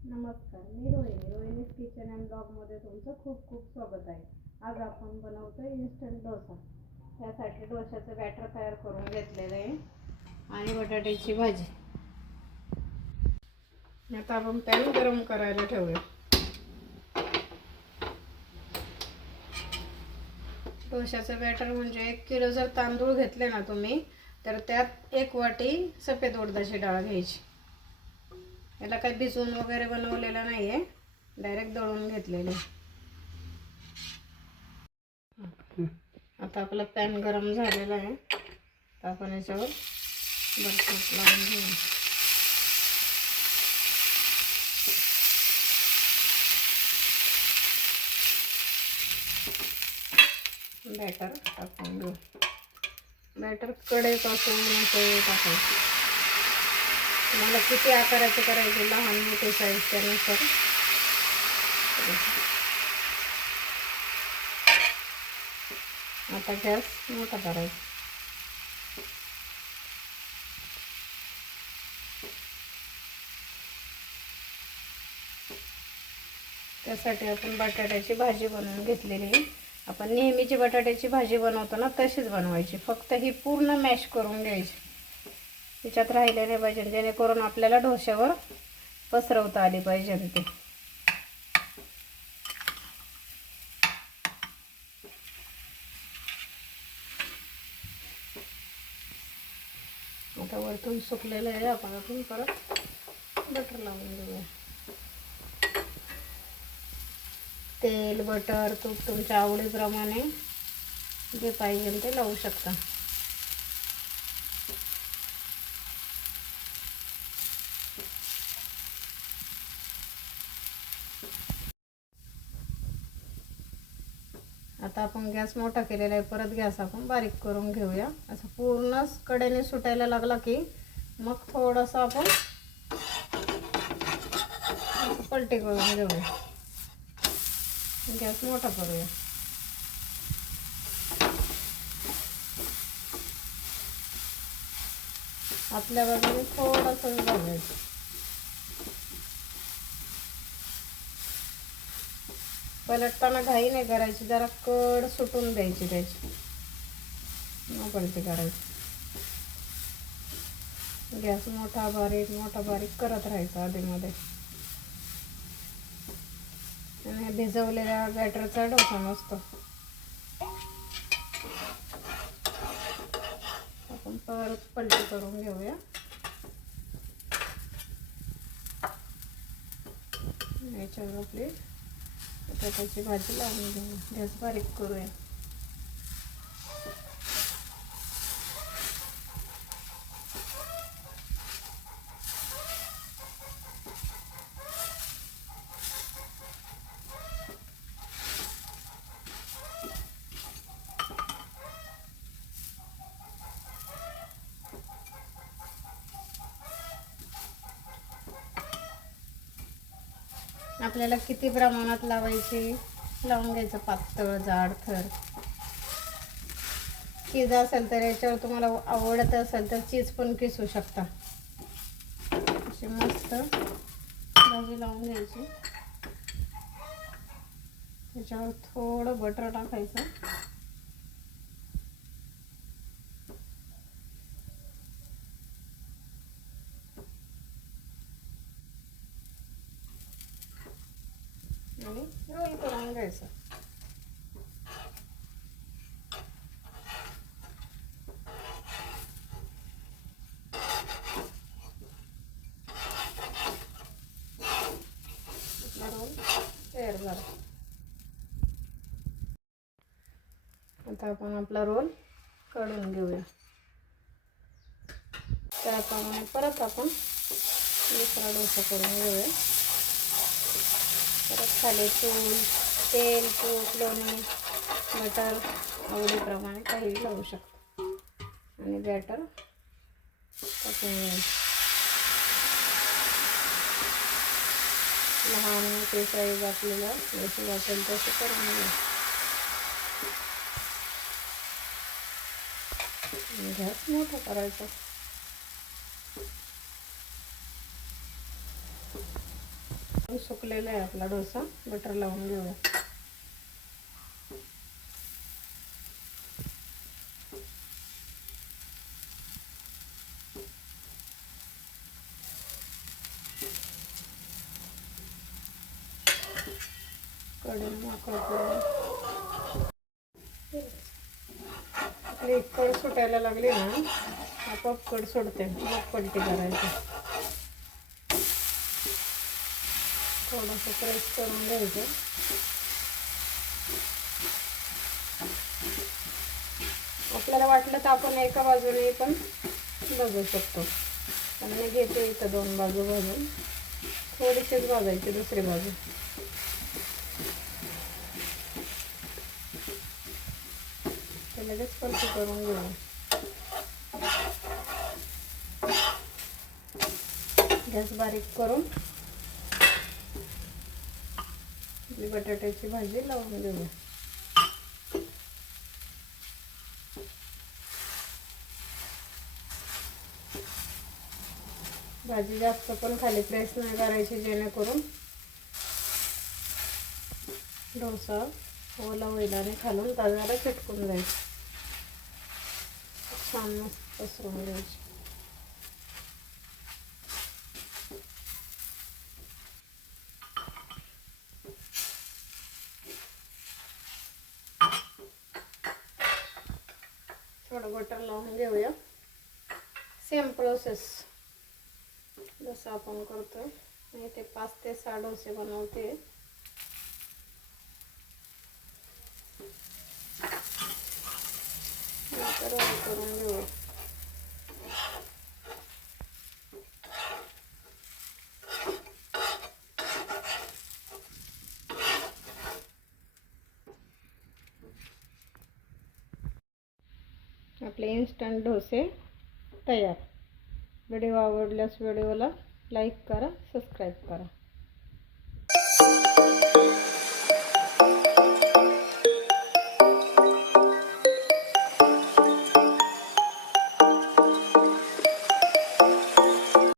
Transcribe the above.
नमस्कार, मी Rohini's kitchen and ब्लॉगमध्ये तुमचं खूप खूप स्वागत आहे. आज आपण बनवतोय इन्स्टंट डोसा. त्यासाठी डोशाचं बॅटर तयार करून घेतलेलं आहे आणि बटाट्याची भाजी. आता आपण पॅन गरम करायला ठेवूया. डोशाचं बॅटर म्हणजे 1 किलो जर तांदूळ घेतले ना तुम्ही, तर त्यात 1 वाटी सफेद उडदाची डाळ घ्यायची. याला काही भिजवून वगैरे बनवलेलं नाही आहे, डायरेक्ट दळून घेतलेलं आहे. आता आपला पॅन गरम झालेला आहे. तर आपण याच्यावर बटर लावून घेऊ. बॅटर टाकून घेऊ. बॅटर कडेपासून असं टाकायचं. तुम्हाला किती आकाराचे करायचे, लहान मोठे साईज त्यानुसार. आता गॅस मोठा करायचा. त्यासाठी आपण बटाट्याची भाजी बनवून घेतलेली आहे. आपण नेहमीची बटाट्याची भाजी बनवतो ना, तशीच बनवायची. फक्त ही पूर्ण मॅश करून घ्यायची. त्याच्यात राहिले नाही पाहिजे, जेणेकरून आपल्याला डोश्यावर पसरवता आली पाहिजे ते. आता वरतून सुकलेलं आहे. आपण परत बटर लावून घेऊया. तेल, बटर, तूप तुमच्या आवडीप्रमाणे जे पाहिजे ते लावू शकता. आता आपण गॅस मोठा केलेला आहे. परत गॅस आपण बारीक करून घेऊया. असं पूर्ण कडेने सुटायला लागला की मग थोडंसं आपण पलटी करून घेऊया. गॅस मोठा करूया. आपल्या बाजूने थोडंसं भाजायचं. पलटताना घाई नाही करायची, जरा कड सुटून द्यायची त्याची, मग पलटी करायची. गॅस मोठा बारीक करत राहायचं आधीमध्ये. आणि भिजवलेल्या बॅटरचा डोसा मस्त. आपण परत पलटी करून घेऊया. याच्यावर आपली बटाट्याची भाजी लावून घेऊया. गॅस बारीक करूया. आपल्याला किती प्रमाणात लावायची, लावून घ्यायचं पातळ जाड थर. चीज असेल तर याच्यावर तुम्हाला आवडत असेल तर चीज पण किसू शकता. अशी मस्त भाजी लावून घ्यायची. त्याच्यावर थोडं बटर टाकायचं. आणि रोल करून घ्यायचं. रोल तयार झाला. आता आपण आपला रोल काढून घेऊया. त्याप्रमाणे परत आपण दुसरा डोसा करून घेऊया. परत खाली तेल, तूप, लोणी, बटर आवडीप्रमाणे काही लावू शकतो. आणि बॅटर टाकून घ्यायचं. लहान मोठे साईज आपल्याला जशी वाटेल तसे करून घ्यायचं. गॅस मोठा करायचा. सुकलेला आहे आपला डोसा. बटर लावून घेऊया. कढई आपली कड सुटायला लागली ना, आपोआप कड सुटते. मग पलटी करायची. थोडंसं प्रेस करून घ्यायचं. आपल्याला वाटलं तर आपण एका बाजूने पण भाजू शकतो. पण मी घेते इथं 2 बाजू भाजून. थोडीशीच भाजायची दुसरी बाजू. लगेच पलटी करून घेऊ. गॅस बारीक करून आपली बटाट्याची भाजी लावून देऊ. भाजी जास्त पण खाली प्रेस नाही करायची, जेणेकरून डोसा ओला होईल आणि खालून तव्याला चिटकून जाईल. छान मस्त पसरून द्यायची. थोडं बटर लावून घेऊया. सेम प्रोसेस जसं आपण करतोय. मी ते 5 ते 6 डोसे बनवते. करून घेऊ. आपले इन्स्टंट डोसे तयार. व्हिडिओ आवडल्यास व्हिडिओला लाईक करा, सबस्क्राईब करा.